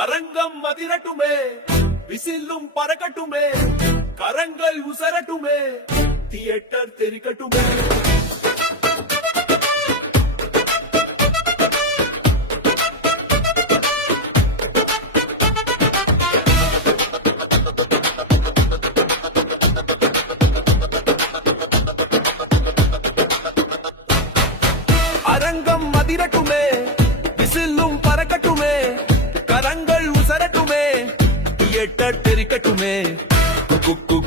அரங்கம் மதிரட்டுமே, விசிலும் பறக்கட்டுமே, கரங்கள் உசரட்டுமே, தியேட்டர் தெரிக்கட்டுமே. அரங்கம் மதிரட்டுமே, விசிலும் பறக்கட்டுமே, கரங்கள் உசரட்டுமே, தியேட்டர் தெரிக்கட்டுமே.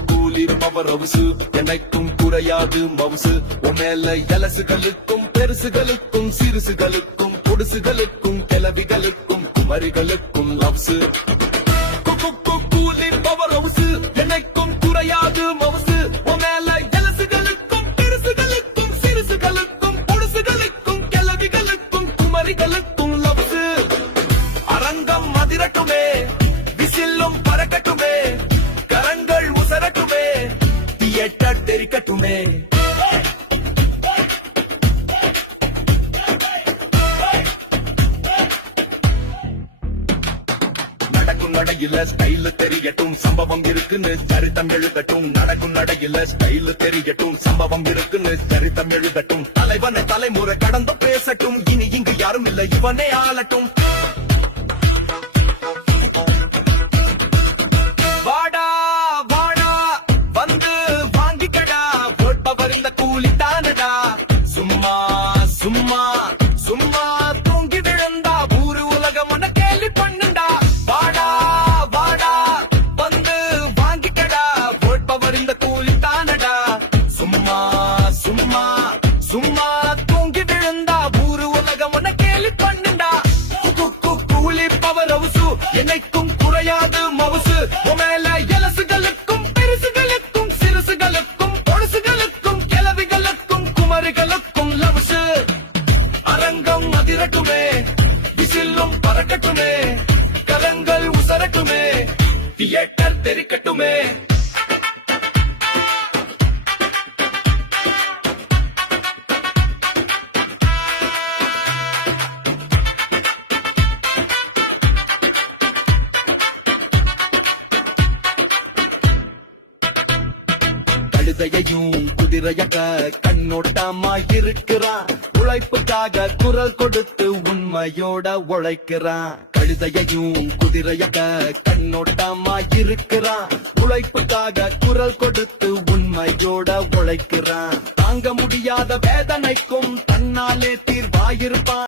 கூலி பவர் ஹவுஸ் என்னைக்கும் குறையாது மவுசு. மேல எலசுகளுக்கும் பெருசுகளுக்கும் சிறுசுகளுக்கும் பொடுசுகளுக்கும் கிளவிகளுக்கும் குமரிகளுக்கும் லவ்ஸ். கூலி பவர் ஹவுஸ் என்னைக்கும் குறையாது மவுசு. மேல எலசுகளுக்கும் பெருசுகளுக்கும் சிறுசுகளுக்கும் பொடுசுகளுக்கும் கிளவிகளுக்கும் குமரிகளுக்கும் லவ்ஸ். அரங்கம் மதிரட்டுமே, விசிலும் பறக்கட்டுமே, கரங்கள் உசரட்டுமே, தியேட்டர் தெரிக்கட்டுமே. நடக்கும் நடையில ஸ்டைல் தெரியட்டும், சம்பவம் இருக்குன்னு சரித்தம் எழுதட்டும். நடக்கும் நடையில ஸ்டைல் தெரியட்டும், சம்பவம் இருக்குன்னு சரித்தம் எழுதட்டும். தலைவனை தலைமுறை கடந்து பேசட்டும், இனி இங்கு யாரும் இல்லை இவனே ஆளட்டும். வாடா வாடா வந்து வாங்கிக்கடா, போட்பவர் இந்த கூலி தானடா. சும்மா சும்மா சும்மா தூங்கி விழுந்தா ஊரு உலகம் உன்னை கேலி பண்ணுண்டா. வாடா வாடா வந்து வாங்கிக்கடா, போட்பவர் இந்த கூலி தானடா. சும்மா சும்மா சும்மா தூங்கி விழுந்தா ஊரு உலகம் உன்னை கேலி பண்ணுண்டா. கூலி பவர் ஹவுஸ் என்னைக்கும் குறையாது மவுசு. மேல எலசுகளுக்கும் பெருசுகளுக்கும் சிறுசுகளுக்கும் பொடுசுகளுக்கும் கிளவிகளுக்கும் குமரிகளுக்கும் லவ்ஸ். அரங்கம் அதிரட்டுமே, விசிலும் பறக்கட்டுமே, கரங்கள் உசரட்டுமே, தியேட்டர் தெரிக்கட்டுமே. கழுதையையும் குதிரையக்க கண்ணோட்டமா இருக்கிறான், உழைப்புக்காக குரல் கொடுத்து உண்மையோட உழைக்கிறான். கழுதையையும் குதிரையக்க கண்ணோட்டமா இருக்கிறான், உழைப்புக்காக குரல் கொடுத்து உண்மையோட உழைக்கிறான். தாங்க முடியாத வேதனைக்கும் தன்னாலே தீர்வாயிருப்பான்.